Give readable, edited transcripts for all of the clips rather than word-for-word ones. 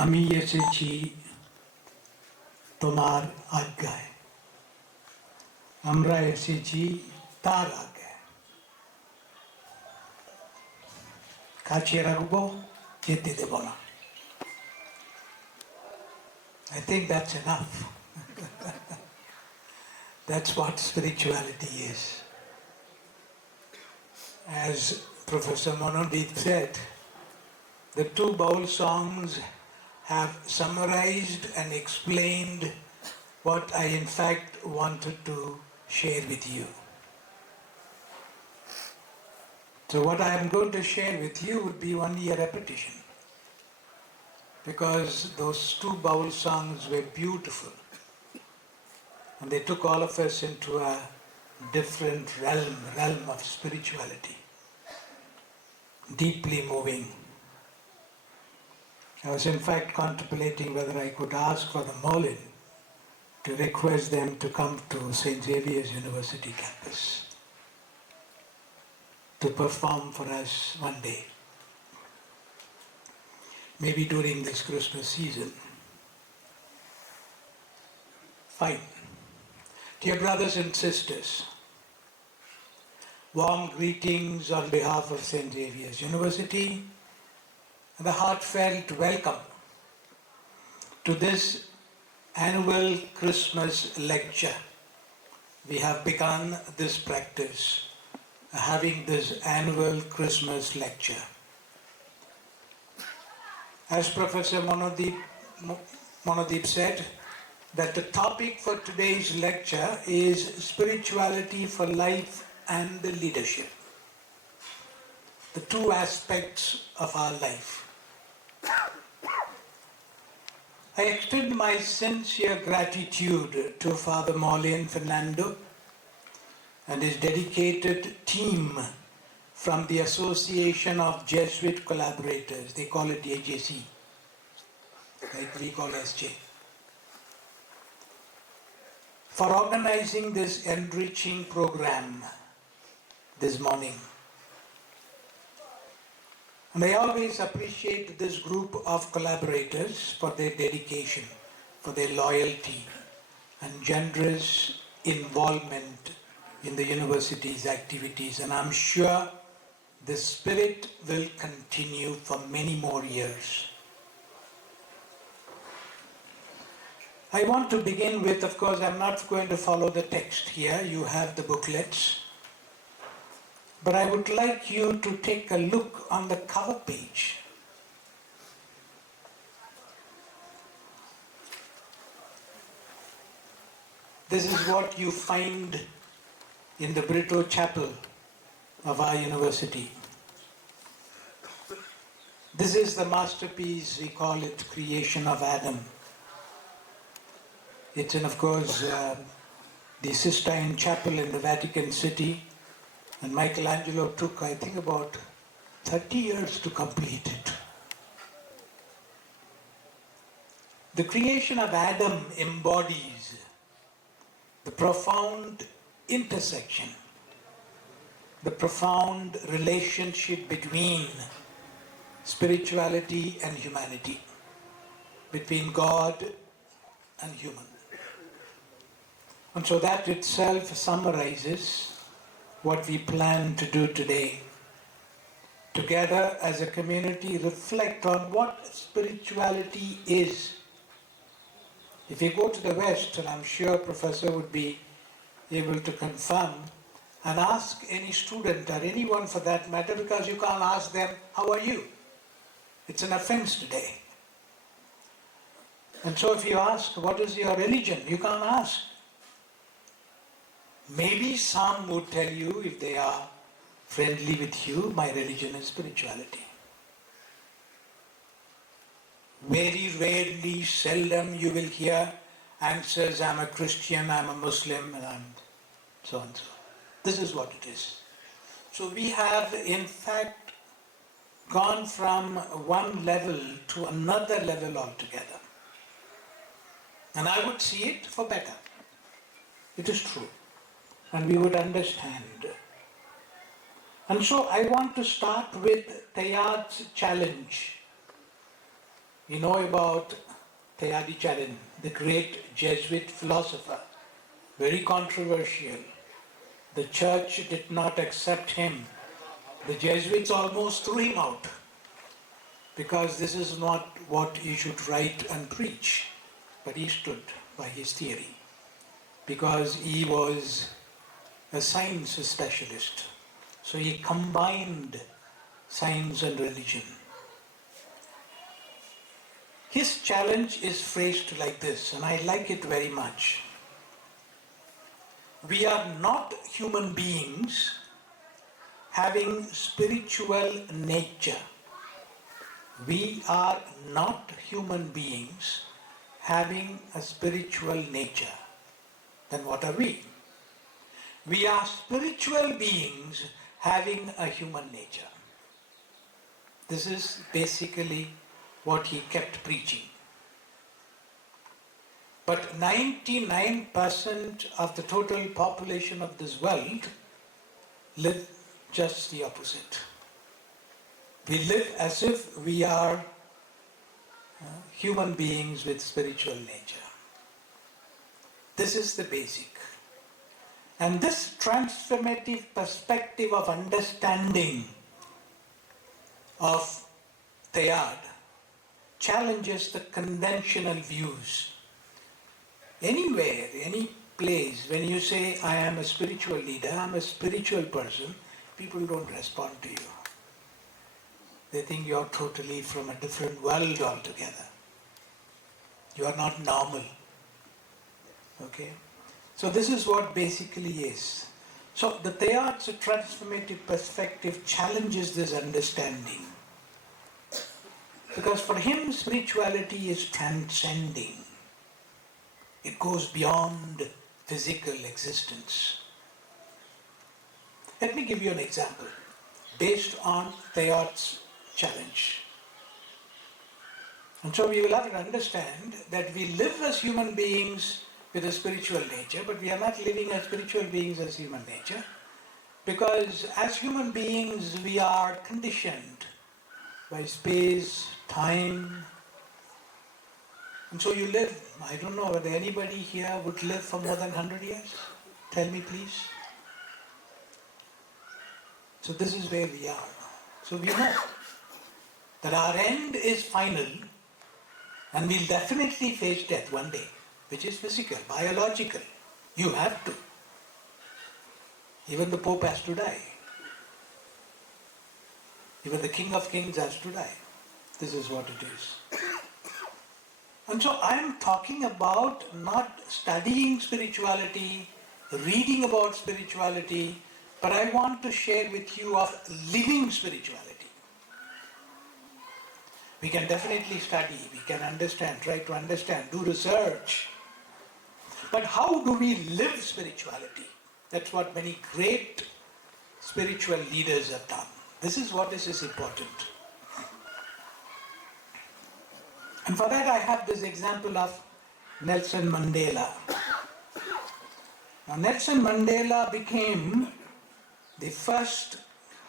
আমি এসেছি তোমার আজ্ঞায়, আমরা এসেছি তার আজ্ঞায়। কাছে রাখবো, যেতে দেব না। I think that's enough. That's what spirituality is. As Professor Monodip said, the two bowl songs have summarized and explained what I in fact wanted to share with you. So what I am going to share with you would be only a repetition, because those two bowl songs were beautiful and they took all of us into a different realm of spirituality, deeply moving. I was in fact contemplating whether I could ask for the Molin to request them to come to St. Xavier's University campus to perform for us one day, maybe during this Christmas season. Fine. Dear brothers and sisters, warm greetings on behalf of St. Xavier's University and a heartfelt welcome to this annual Christmas lecture. We have begun this practice, having this annual Christmas lecture. As Professor Monodip said, that the topic for today's lecture is spirituality for life and leadership, the two aspects of our life. I extend my sincere gratitude to Father Molin Fernando and his dedicated team from the Association of Jesuit Collaborators. They call it AJC, like we call SJ, for organizing this enriching program this morning. And I always appreciate this group of collaborators for their dedication, for their loyalty and generous involvement in the university's activities. And I'm sure the spirit will continue for many more years. I want to begin with, of course, I'm not going to follow the text here. You have the booklets. But I would like you to take a look on the cover page. This is what you find in the Brito Chapel of our university. This is the masterpiece, we call it Creation of Adam. It's in, of course, the Sistine Chapel in the Vatican City. And Michelangelo took, I think, about 30 years to complete it. The creation of Adam embodies the profound intersection, the profound relationship between spirituality and humanity, between God and human. And so that itself summarizes what we plan to do today. Together as a community, reflect on what spirituality is. If you go to the West, and I'm sure Professor would be able to confirm, and ask any student or anyone for that matter, because you can't ask them, how are you? It's an offense today. And so if you ask, what is your religion? You can't ask. Maybe some would tell you, if they are friendly with you, my religion is spirituality. Very rarely, seldom you will hear answers, I'm a Christian, I'm a Muslim, and I'm so and so. This is what it is. So we have, in fact, gone from one level to another level altogether. And I would see it for better. It is true. And we would understand. And so I want to start with Tayad's challenge. We know about Teyacharan, the great Jesuit philosopher, very controversial. The church did not accept him. The Jesuits almost threw him out because this is not what you should write and preach. But he stood by his theory because he was a science specialist. So he combined science and religion. His challenge is phrased like this, and I like it very much. We are not human beings having spiritual nature. We are not human beings having a spiritual nature. Then what are we? We are spiritual beings having a human nature. This is basically what he kept preaching. But 99% of the total population of this world live just the opposite. We live as if we are human beings with spiritual nature. This is the basic. And this transformative perspective of understanding of Teilhard challenges the conventional views. Anywhere, any place, when you say, I am a spiritual leader, I am a spiritual person, people don't respond to you. They think you are totally from a different world altogether. You are not normal. Okay? So this is what basically is. So the Teilhard's transformative perspective challenges this understanding. Because for him, spirituality is transcending. It goes beyond physical existence. Let me give you an example based on Teilhard's challenge. And so we will have to understand that we live as human beings with a spiritual nature, but we are not living as spiritual beings as human nature, because as human beings we are conditioned by space, time, and so you live. I don't know whether anybody here would live for more than 100 years. Tell me please. So this is where we are. So we know that our end is final and we'll definitely face death one day, which is physical, biological. You have to. Even the Pope has to die. Even the King of Kings has to die. This is what it is. And so I am talking about not studying spirituality, reading about spirituality, but I want to share with you of living spirituality. We can definitely study, we can understand, try to understand, do research. But how do we live spirituality? That's what many great spiritual leaders have done. This is what is important. And for that I have this example of Nelson Mandela. Now Nelson Mandela became the first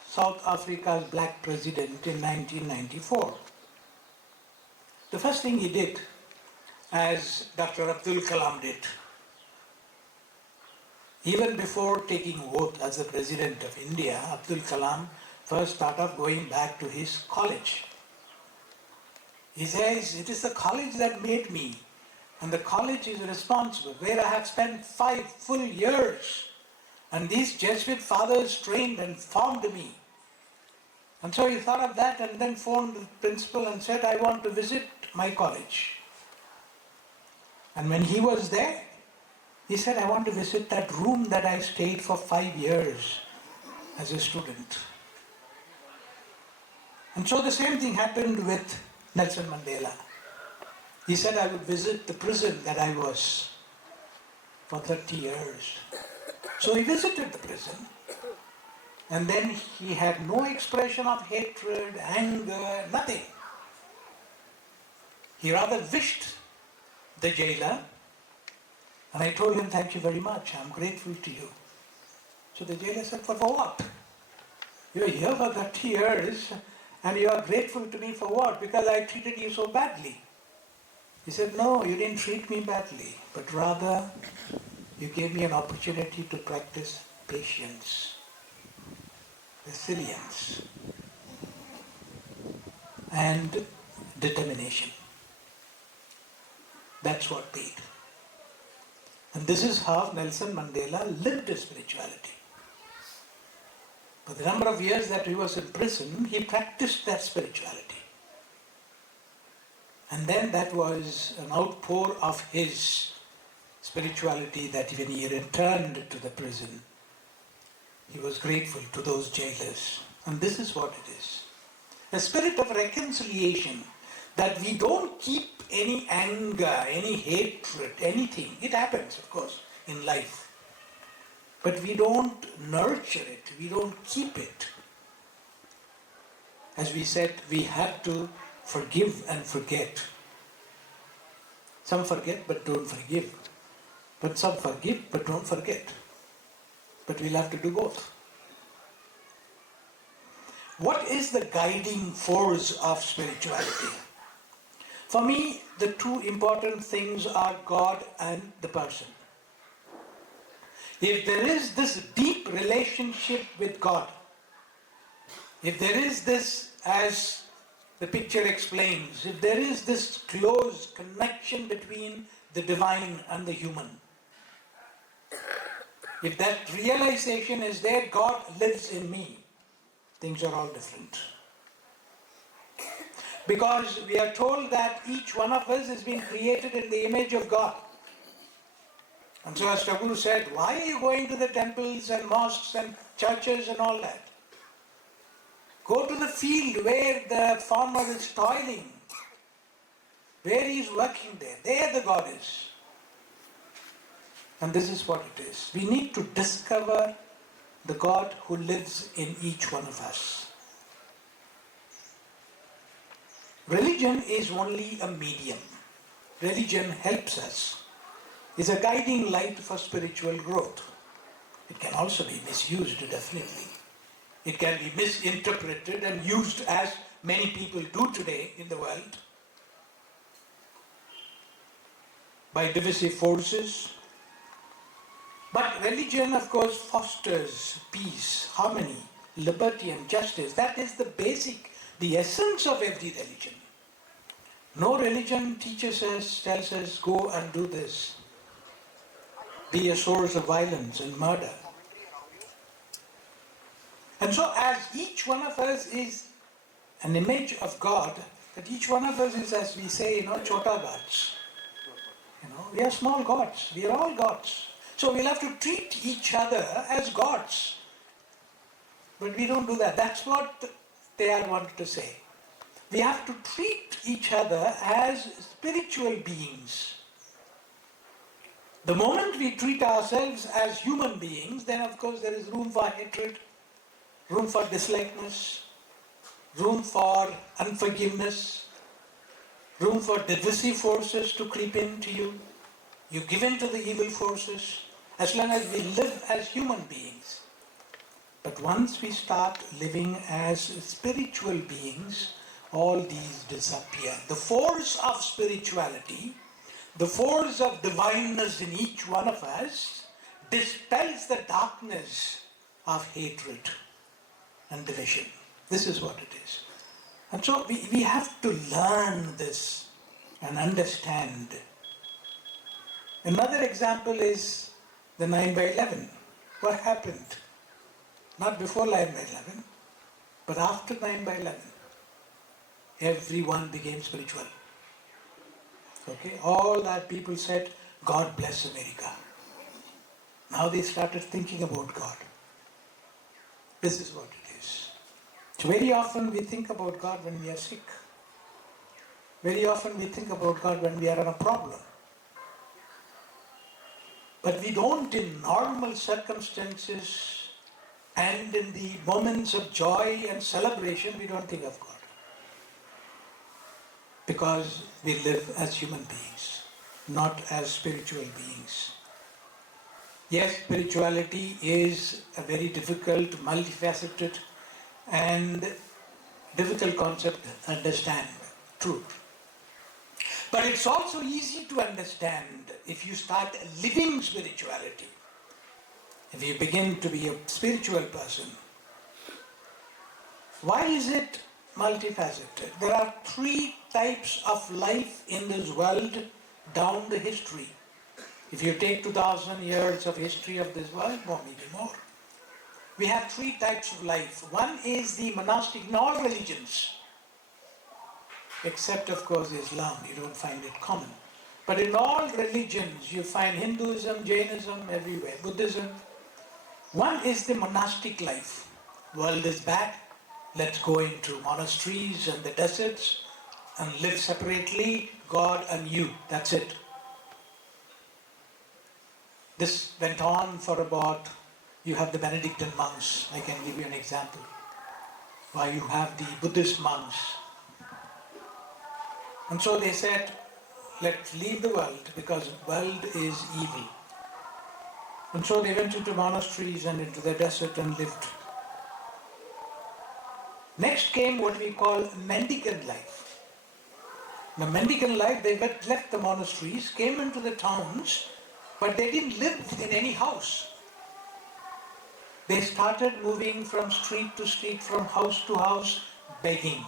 South Africa's black president in 1994. The first thing he did, as Dr. Abdul Kalam did, even before taking oath as the President of India, Abdul Kalam first started going back to his college. He says, it is the college that made me, and the college is responsible, where I have spent 5 full years, and these Jesuit fathers trained and formed me. And so he thought of that and then phoned the principal and said, I want to visit my college. And when he was there, he said, I want to visit that room that I stayed for 5 years as a student. And so the same thing happened with Nelson Mandela. He said, I would visit the prison that I was for 30 years. So he visited the prison, and then he had no expression of hatred, anger, nothing. He rather wished the jailer, and I told him, thank you very much, I'm grateful to you. So the jailer said, for what? You're here for 30 years, And you are grateful to me for what? Because I treated you so badly. He said, no, you didn't treat me badly, but rather you gave me an opportunity to practice patience, resilience, and determination. That's what paid. And this is how Nelson Mandela lived his spirituality. For the number of years that he was in prison, he practiced that spirituality. And then that was an outpour of his spirituality, that when he returned to the prison, he was grateful to those jailers. And this is what it is. A spirit of reconciliation, that we don't keep any anger, any hatred, anything. It happens, of course, in life. But we don't nurture it, we don't keep it. As we said, we have to forgive and forget. Some forget but don't forgive. But some forgive but don't forget. But we'll have to do both. What is the guiding force of spirituality? For me, the two important things are God and the person. If there is this deep relationship with God, if there is this, as the picture explains, if there is this close connection between the divine and the human, if that realization is there, God lives in me, things are all different. Because we are told that each one of us has been created in the image of God. And so as Tagore said, why are you going to the temples and mosques and churches and all that? Go to the field where the farmer is toiling, where he is working there. There the God is. And this is what it is. We need to discover the God who lives in each one of us. Religion is only a medium. Religion helps us. It's a guiding light for spiritual growth. It can also be misused, definitely. It can be misinterpreted and used, as many people do today in the world, by divisive forces. But religion, of course, fosters peace, harmony, liberty and justice. That is the basic, the essence of every religion. No religion teaches us, tells us, go and do this. Be a source of violence and murder. And so as each one of us is an image of God, that each one of us is, as we say, chota gods. We are small gods. We are all gods. So we'll have to treat each other as gods. But we don't do that. That's what they are wanting to say. We have to treat each other as spiritual beings. The moment we treat ourselves as human beings, then of course there is room for hatred, room for dislikeness, room for unforgiveness, room for divisive forces to creep into you. You give in to the evil forces as long as we live as human beings. But once we start living as spiritual beings, all these disappear. The force of spirituality, the force of divineness in each one of us, dispels the darkness of hatred and division. This is what it is. And so we have to learn this and understand. Another example is the 9/11. What happened? Not before 9/11, but after 9/11. Everyone became spiritual. Okay, all that people said, God bless America. Now they started thinking about God. This is what it is. So very often we think about God when we are sick. Very often we think about God when we are in a problem. But we don't, in normal circumstances and in the moments of joy and celebration, we don't think of God. Because we live as human beings, not as spiritual beings. Yes, spirituality is a very difficult, multifaceted, and difficult concept to understand. True. But it's also easy to understand if you start living spirituality. If you begin to be a spiritual person. Why is it multifaceted? There are 3 types of life in this world down the history. If you take 2000 years of history of this world, or maybe more, we have 3 types of life. One is the monastic in all religions, except of course Islam. You don't find it common. But in all religions, you find Hinduism, Jainism, everywhere, Buddhism. One is the monastic life. World is bad. Let's go into monasteries and the deserts and live separately, God and you. That's it. This went on for about, you have the Benedictine monks. I can give you an example. Why you have the Buddhist monks. And so they said, let's leave the world because world is evil. And so they went into monasteries and into the desert and lived. Next came what we call mendicant life. The mendicant life, they left the monasteries, came into the towns, but they didn't live in any house. They started moving from street to street, from house to house, begging.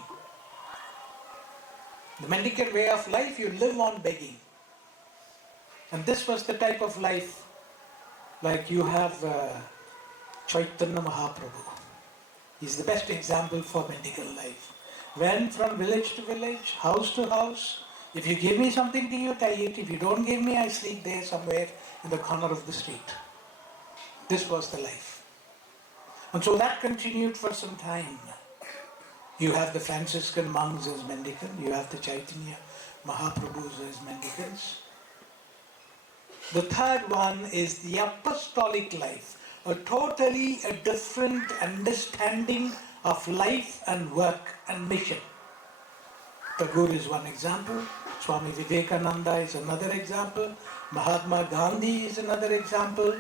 The mendicant way of life, you live on begging. And this was the type of life, like you have Chaitanya Mahaprabhu. He's the best example for mendicant life. Went from village to village, house to house. If you give me something to eat, I eat. If you don't give me, I sleep there somewhere in the corner of the street. This was the life. And so that continued for some time. You have the Franciscan monks as mendicant. You have the Chaitanya Mahaprabhus as mendicants. The third one is the apostolic life. A totally different understanding of life and work and mission. Tagore is one example. Swami Vivekananda is another example. Mahatma Gandhi is another example.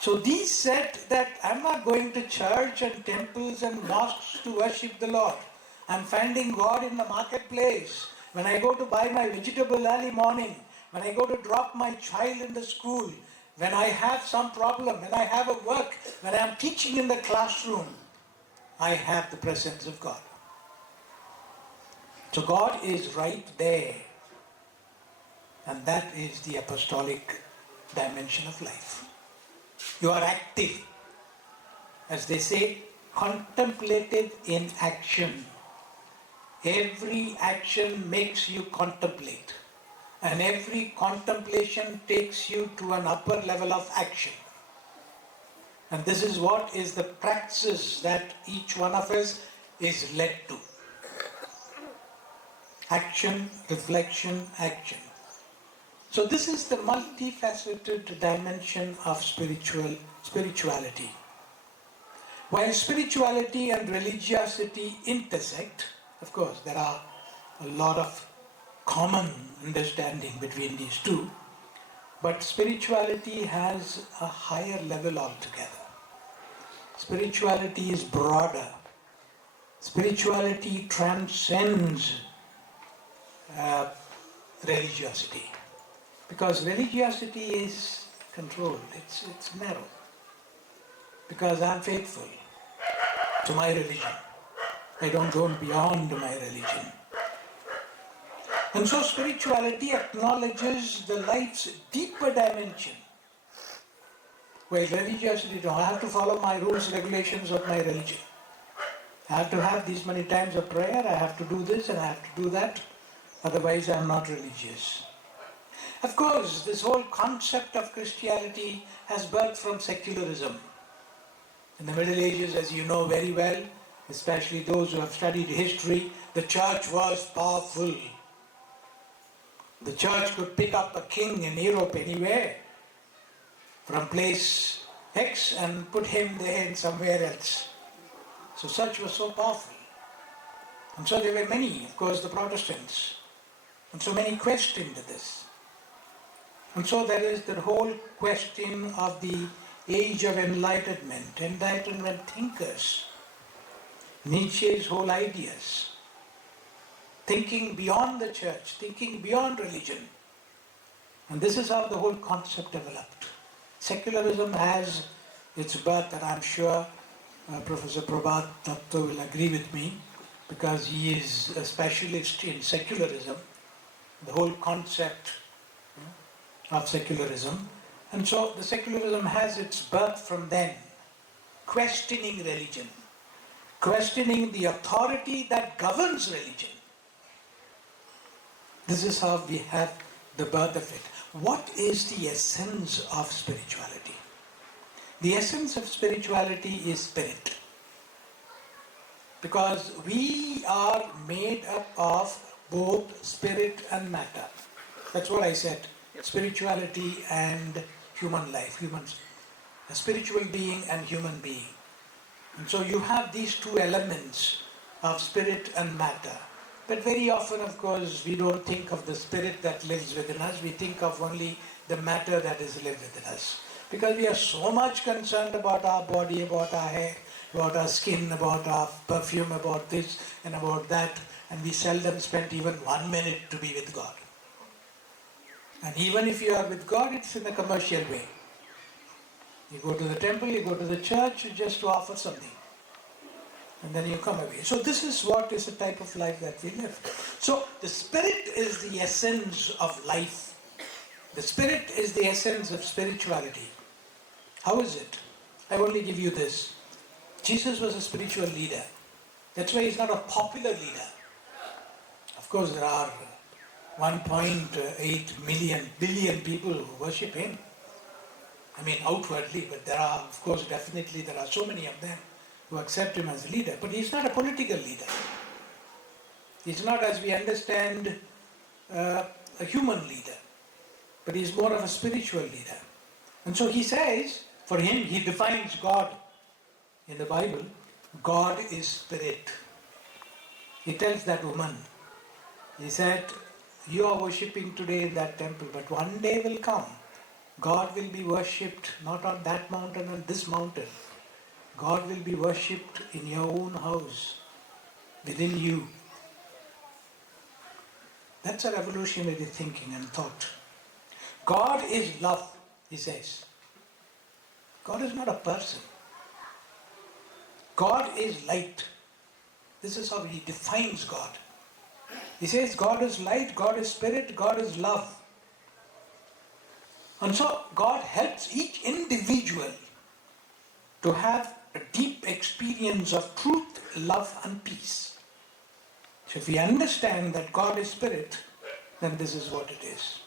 So these said that I'm not going to church and temples and mosques to worship the Lord. I'm finding God in the marketplace. When I go to buy my vegetable early morning, when I go to drop my child in the school, when I have some problem, when I have a work, when I am teaching in the classroom, I have the presence of God. So God is right there. And that is the apostolic dimension of life. You are active. As they say, contemplative in action. Every action makes you contemplate. And every contemplation takes you to an upper level of action. And this is what is the praxis that each one of us is led to. Action, reflection, action. So this is the multifaceted dimension of spirituality. While spirituality and religiosity intersect, of course, there are a lot of common understanding between these two, but spirituality has a higher level altogether. Spirituality is broader. Spirituality transcends religiosity. Because religiosity is controlled, it's narrow. Because I'm faithful to my religion. I don't go beyond my religion. And so spirituality acknowledges the life's deeper dimension. While religiosity, I have to follow my rules, regulations of my religion. I have to have these many times of prayer, I have to do this and I have to do that. Otherwise I am not religious. Of course, this whole concept of Christianity has birthed from secularism. In the Middle Ages, as you know very well, especially those who have studied history, the church was powerful. The church could pick up a king in Europe anywhere, from place X, and put him there and somewhere else. So church was so powerful. And so there were many, of course, the Protestants. And so many questioned this. And so there is the whole question of the age of enlightenment thinkers. Nietzsche's whole ideas, thinking beyond the church, thinking beyond religion. And this is how the whole concept developed. Secularism has its birth, and I'm sure Professor Prabhat Datta will agree with me, because he is a specialist in secularism, the whole concept of secularism. And so the secularism has its birth from then, questioning religion, questioning the authority that governs religion. This is how we have the birth of it. What is the essence of spirituality? The essence of spirituality is spirit. Because we are made up of both spirit and matter. That's what I said. Spirituality and human life. A spiritual being and human being. And so you have these two elements of spirit and matter. But very often, of course, we don't think of the spirit that lives within us. We think of only the matter that is lived within us. Because we are so much concerned about our body, about our hair, about our skin, about our perfume, about this and about that. And we seldom spend even 1 minute to be with God. And even if you are with God, it's in a commercial way. You go to the temple, you go to the church, just to offer something. And then you come away. So this is what is the type of life that we live. So the spirit is the essence of life. The spirit is the essence of spirituality. How is it? I only give you this. Jesus was a spiritual leader. That's why he's not a popular leader. Of course, there are 1.8 billion people who worship him. I mean, outwardly, but there are, of course, definitely there are so many of them who accept him as a leader. But he's not a political leader. He's not, as we understand, a human leader. But he's more of a spiritual leader. And so he says, for him, he defines God in the Bible. God is spirit. He tells that woman, he said, you are worshipping today in that temple, but one day will come. God will be worshipped not on that mountain, on this mountain. God will be worshipped in your own house, within you. That's a revolutionary thinking and thought. God is love, he says. God is not a person. God is light. This is how he defines God. He says God is light, God is spirit, God is love. And so God helps each individual to have a deep experience of truth, love and peace. So if we understand that God is spirit, then this is what it is.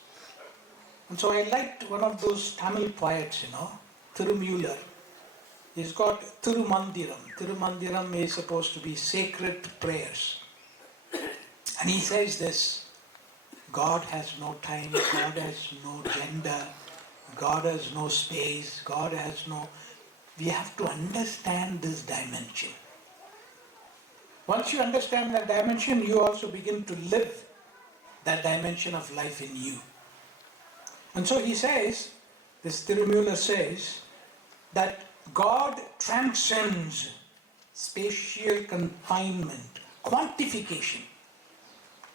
And so I liked one of those Tamil poets, Tirumular. He's got Tirumandiram. Tirumandiram is supposed to be sacred prayers. And he says this, God has no time, God has no gender, God has no space, God has no... We have to understand this dimension. Once you understand that dimension, you also begin to live that dimension of life in you. And so he says, this Tirumular says, that God transcends spatial confinement, quantification,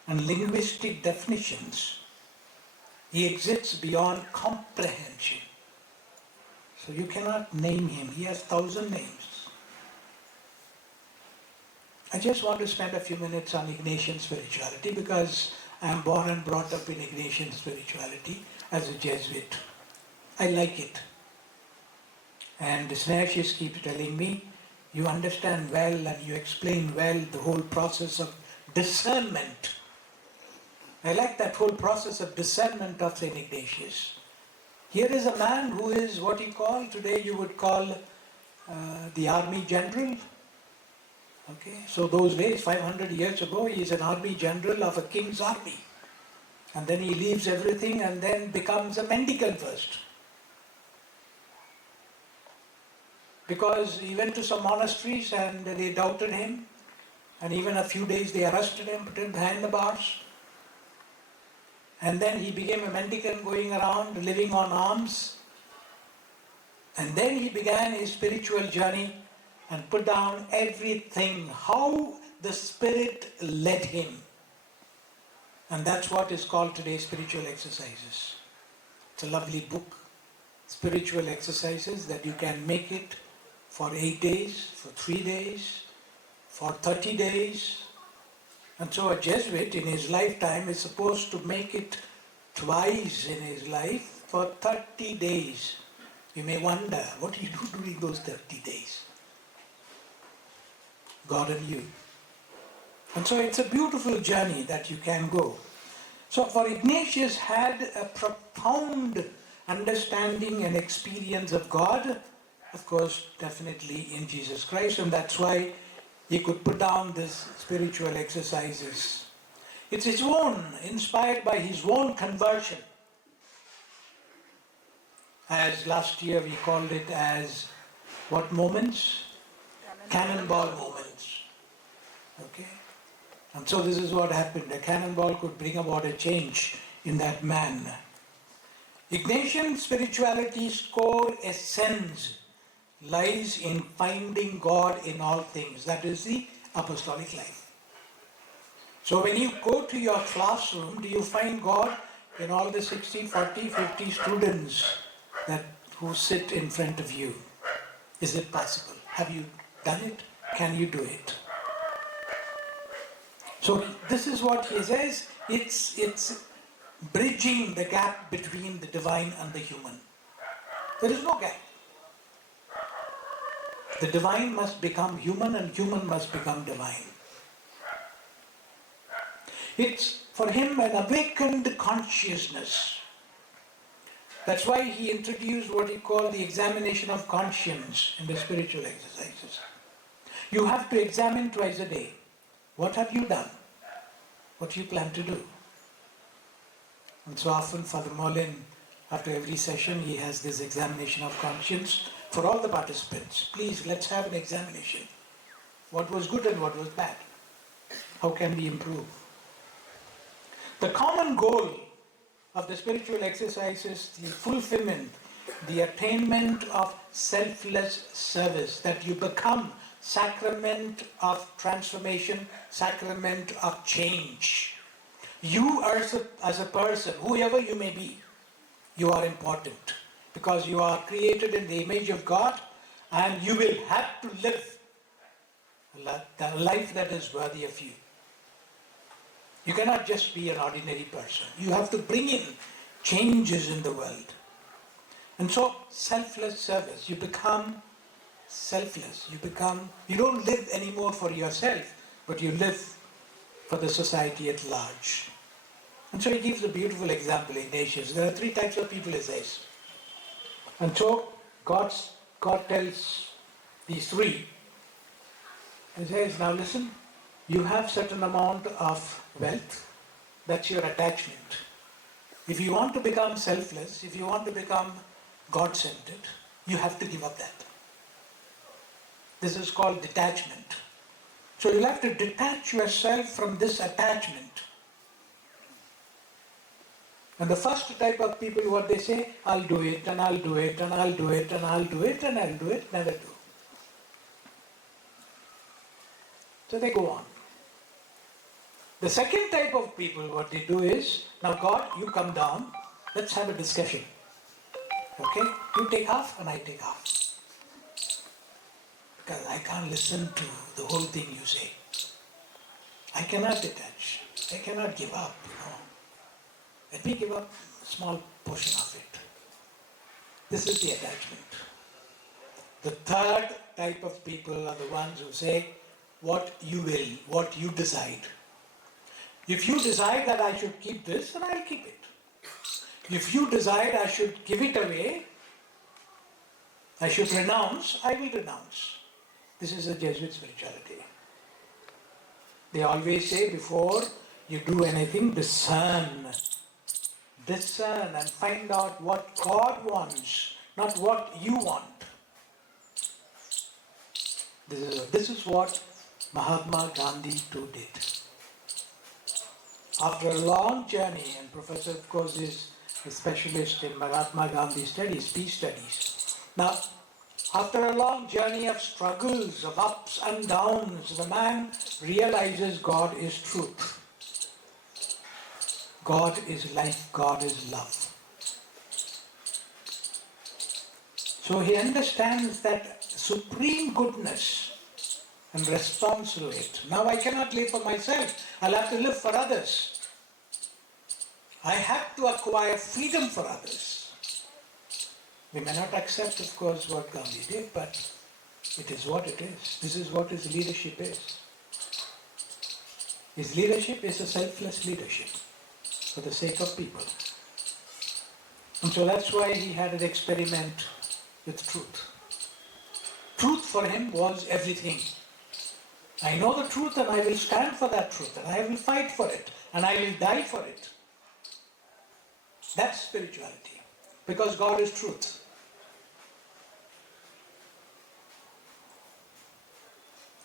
and linguistic definitions. He exists beyond comprehension. So you cannot name him. He has 1,000 names. I just want to spend a few minutes on Ignatian spirituality because I am born and brought up in Ignatian spirituality as a Jesuit. I like it. And Snehashis keeps telling me, you understand well and you explain well the whole process of discernment. I like that whole process of discernment of St. Ignatius. Here is a man who is what today you would call the army general. Okay, so those days, 500 years ago, he is an army general of a king's army. And then he leaves everything and then becomes a mendicant first. Because he went to some monasteries and they doubted him. And even a few days they arrested him, put him behind the bars. And then he became a mendicant going around living on alms. And then he began his spiritual journey and put down everything, how the Spirit led him. And that's what is called today spiritual exercises. It's a lovely book, spiritual exercises, that you can make it for 8 days, for 3 days, for 30 days. And so a Jesuit in his lifetime is supposed to make it twice in his life for 30 days. You may wonder, what do you do during those 30 days? God and you. And so it's a beautiful journey that you can go. So for Ignatius had a profound understanding and experience of God, of course, definitely in Jesus Christ, and that's why he could put down these spiritual exercises. It's his own, inspired by his own conversion. As last year we called it as what moments? Cannonball moments. Okay? And so this is what happened. A cannonball could bring about a change in that man. Ignatian spirituality's core essence lies in finding God in all things. That is the apostolic life. So when you go to your classroom, do you find God in all the 60, 40, 50 students who sit in front of you? Is it possible? Have you done it? Can you do it? So this is what he says. It's bridging the gap between the divine and the human. There is no gap. The divine must become human and human must become divine. It's for him an awakened consciousness. That's why he introduced what he called the examination of conscience in the spiritual exercises. You have to examine twice a day. What have you done? What do you plan to do? And so often Father Molin, after every session, he has this examination of conscience for all the participants. Please, let's have an examination. What was good and what was bad? How can we improve? The common goal of the spiritual exercise is the fulfillment, the attainment of selfless service, that you become sacrament of transformation, sacrament of change. You as a person, whoever you may be, you are important because you are created in the image of God and you will have to live the life that is worthy of you. You cannot just be an ordinary person. You have to bring in changes in the world. And so, selfless service. You become selfless. You don't live anymore for yourself, but you live for the society at large. And so he gives a beautiful example, Ignatius. There are 3 types of people, he says. And so, God tells these 3. He says, now listen, you have certain amount of wealth, that's your attachment. If you want to become selfless, if you want to become God-centered, you have to give up that. This is called detachment. So you'll have to detach yourself from this attachment. And the first type of people, what they say, I'll do it, and I'll do it, and I'll do it, and I'll do it, and I'll do it, never do. So they go on. The second type of people, what they do is, now God, you come down, let's have a discussion. Okay? You take half and I take half. Because I can't listen to the whole thing you say. I cannot detach. I cannot give up. Let me give up a small portion of it. This is the attachment. The third type of people are the ones who say, what you will, what you decide. If you decide that I should keep this, then I'll keep it. If you decide I should give it away, I should renounce, I will renounce. This is the Jesuit spirituality. They always say before you do anything, discern. Discern and find out what God wants, not what you want. This is what Mahatma Gandhi too did. After a long journey, and Professor of course is a specialist in Mahatma Gandhi studies, peace studies. Now, After a long journey of struggles, of ups and downs, the man realizes God is truth. God is life, God is love. So he understands that supreme goodness and responds to it. Now I cannot live for myself, I'll have to live for others. I have to acquire freedom for others. We may not accept, of course, what Gandhi did, but it is what it is. This is what his leadership is. His leadership is a selfless leadership for the sake of people. And so that's why he had an experiment with truth. Truth for him was everything. I know the truth and I will stand for that truth and I will fight for it and I will die for it. That's spirituality, because God is truth.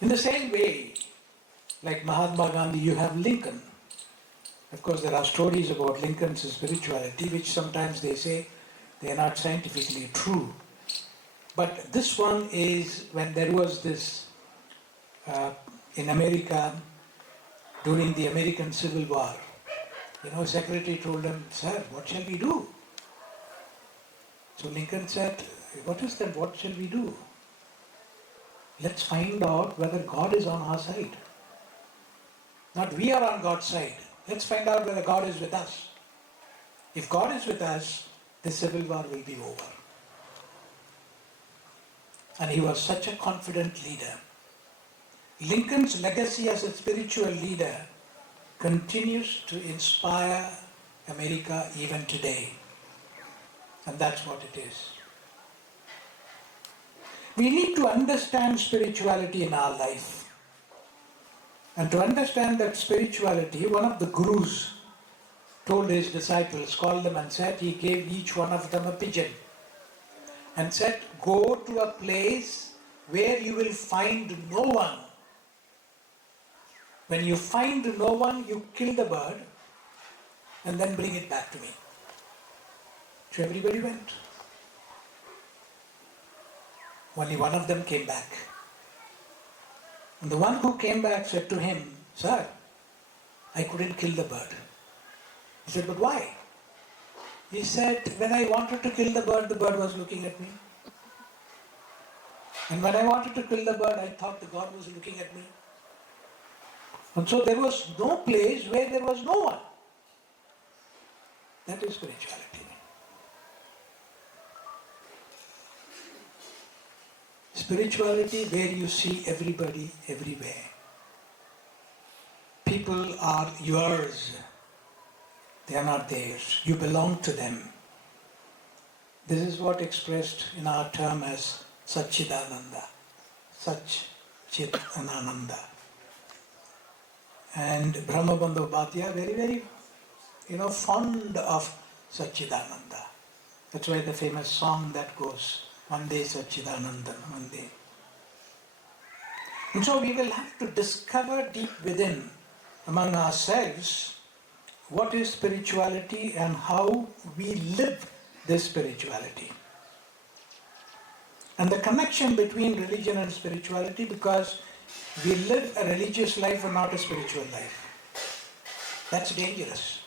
In the same way, like Mahatma Gandhi, you have Lincoln. Of course, there are stories about Lincoln's spirituality, which sometimes they say they are not scientifically true. But this one is when there was this, in America, during the American Civil War, secretary told him, "Sir, what shall we do?" So Lincoln said, "What is that? What shall we do? Let's find out whether God is on our side. Not we are on God's side. Let's find out whether God is with us. If God is with us, the Civil War will be over." And he was such a confident leader. Lincoln's legacy as a spiritual leader continues to inspire America even today. And that's what it is. We need to understand spirituality in our life. And to understand that spirituality, one of the gurus told his disciples, called them and said, he gave each one of them a pigeon and said, "Go to a place where you will find no one. When you find no one, you kill the bird and then bring it back to me." So everybody went. Only one of them came back. And the one who came back said to him, "Sir, I couldn't kill the bird." He said, "But why?" He said, "When I wanted to kill the bird was looking at me. And when I wanted to kill the bird, I thought the God was looking at me. And so there was no place where there was no one." That is spirituality. Spirituality where you see everybody everywhere. People are yours. They are not theirs. You belong to them. This is what expressed in our term as Satchidananda. Sach-Chit and Ananda. And Brahmabandhu Bhatia very, very, fond of Satchidananda. That's why the famous song that goes, "Vande Satchidanandan, Vande." And so we will have to discover deep within, among ourselves, what is spirituality and how we live this spirituality. And the connection between religion and spirituality, because we live a religious life and not a spiritual life. That's dangerous.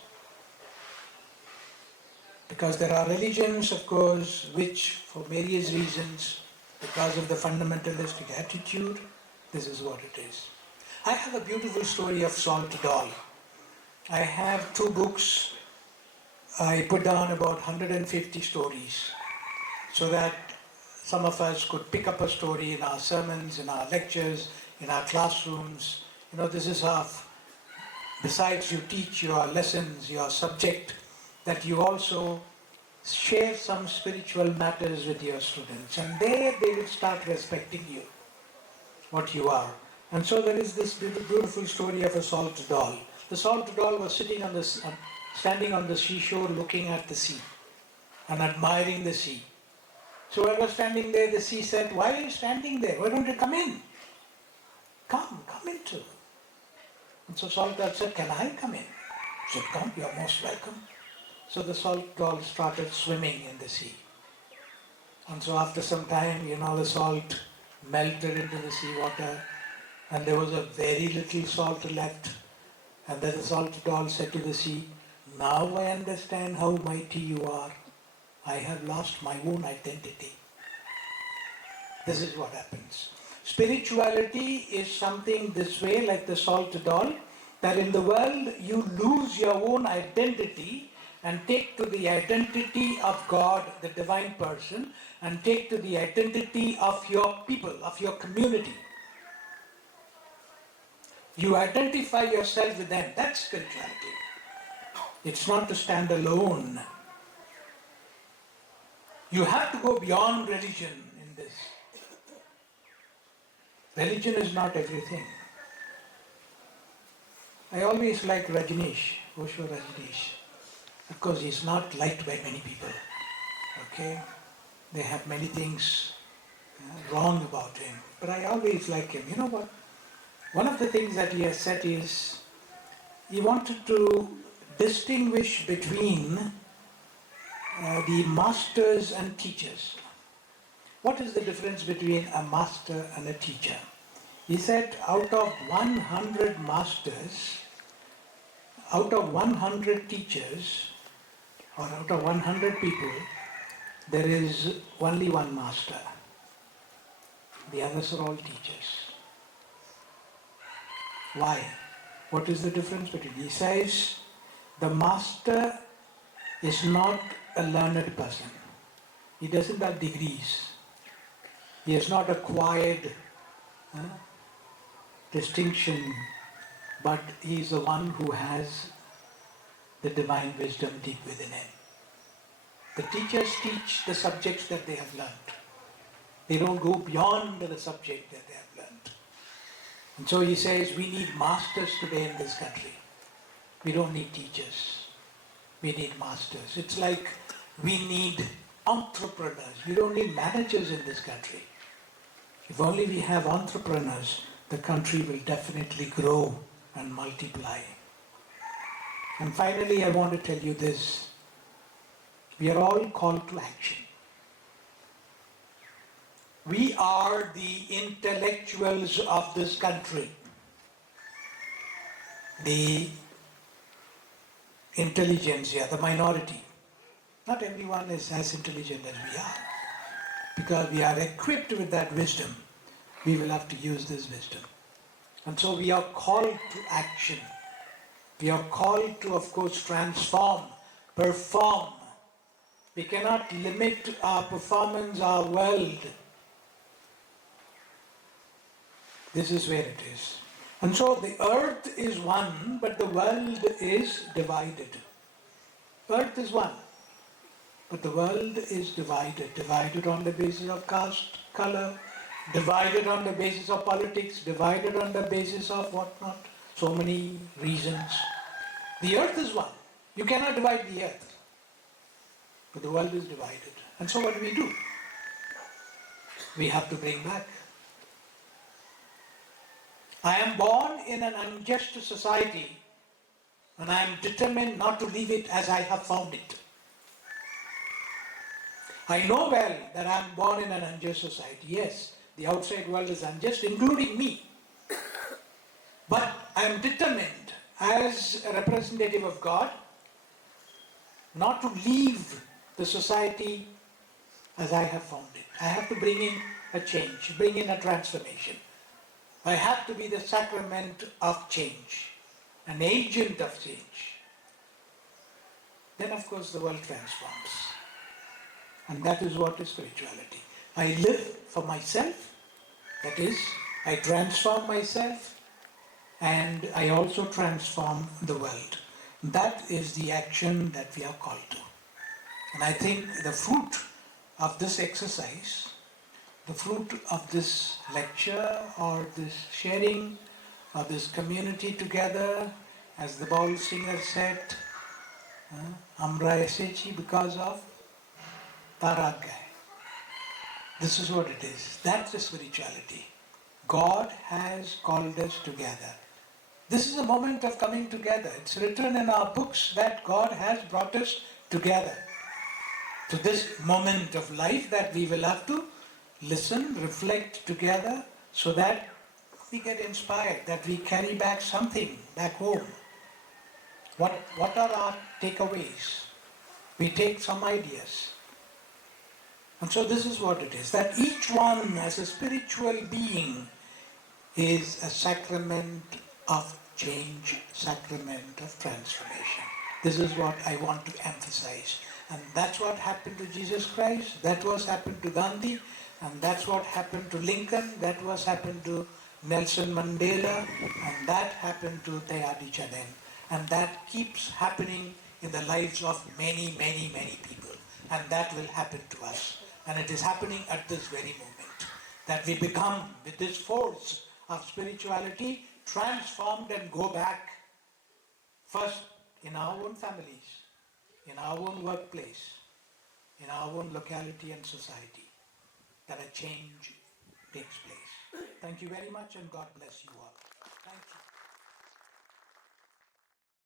Because there are religions, of course, which for various reasons, because of the fundamentalistic attitude, this is what it is. I have a beautiful story of Salt Doll. I have 2 books. I put down about 150 stories so that some of us could pick up a story in our sermons, in our lectures, in our classrooms. This is how, besides you teach your lessons, your subject, that you also share some spiritual matters with your students. And there they will start respecting you, what you are. And so there is this beautiful story of a salt doll. The salt doll was standing on the seashore looking at the sea and admiring the sea. So I was standing there, the sea said, "Why are you standing there? Why don't you come in? Come into." And so Salt Doll said, "Can I come in?" I said, "Come, you're most welcome." So the salt doll started swimming in the sea. And so after some time, the salt melted into the seawater, and there was a very little salt left. And then the salt doll said to the sea, "Now I understand how mighty you are. I have lost my own identity." This is what happens. Spirituality is something this way, like the salt doll, that in the world you lose your own identity and take to the identity of God, the divine person, and take to the identity of your people, of your community. You identify yourself with them. That's spirituality. It's not to stand alone. You have to go beyond religion in this. Religion is not everything. I always like Rajneesh, Osho Rajneesh. Of course, he's not liked by many people. Okay? They have many things wrong about him. But I always like him. You know what? One of the things that he has said is, he wanted to distinguish between the masters and teachers. What is the difference between a master and a teacher? He said, out of 100 masters, out of 100 teachers, or out of 100 people, there is only one master. The others are all teachers. Why? What is the difference between? He says, the master is not a learned person. He doesn't have degrees. He has not acquired distinction, but he is the one who has the divine wisdom deep within him. The teachers teach the subjects that they have learned. They don't go beyond the subject that they have learned. And so he says, we need masters today in this country. We don't need teachers. We need masters. It's like we need entrepreneurs. We don't need managers in this country. If only we have entrepreneurs, the country will definitely grow and multiply. And finally, I want to tell you this. We are all called to action. We are the intellectuals of this country. The intelligentsia, the minority. Not everyone is as intelligent as we are. Because we are equipped with that wisdom, we will have to use this wisdom. And so we are called to action. We are called to, of course, transform, perform. We cannot limit our performance, our world. This is where it is. And so the earth is one, but the world is divided. Earth is one, but the world is divided. Divided on the basis of caste, color, divided on the basis of politics, divided on the basis of whatnot. So many reasons. The earth is one. You cannot divide the earth. But the world is divided. And so what do? We have to bring back. I am born in an unjust society, and I am determined not to leave it as I have found it. I know well that I am born in an unjust society. Yes, the outside world is unjust, including me. But I am determined, as a representative of God, not to leave the society as I have found it. I have to bring in a change, bring in a transformation. I have to be the sacrament of change, an agent of change. Then, of course, the world transforms. And that is what is spirituality. I live for myself, that is, I transform myself, and I also transform the world. That is the action that we are called to. And I think the fruit of this exercise, the fruit of this lecture or this sharing or this community together, as the bowl singer said, Amra Esechi, because of Taragai. This is what it is. That's the spirituality. God has called us together. This is a moment of coming together. It's written in our books that God has brought us together. to this moment of life that we will have to listen, reflect together so that we get inspired, that we carry back something back home. What are our takeaways? We take some ideas. And so this is what it is, that each one as a spiritual being is a sacrament of change, sacrament of transformation. This is what I want to emphasize. And that's what happened to Jesus Christ, that was happened to Gandhi, and that's what happened to Lincoln, that was happened to Nelson Mandela, and that happened to Tayadi Chaden. And that keeps happening in the lives of many, many, many people. And that will happen to us. And it is happening at this very moment. That we become, with this force of spirituality, transformed and go back first in our own families, in our own workplace, in our own locality and society, that a change takes place. Thank you very much and God bless you all. Thank you.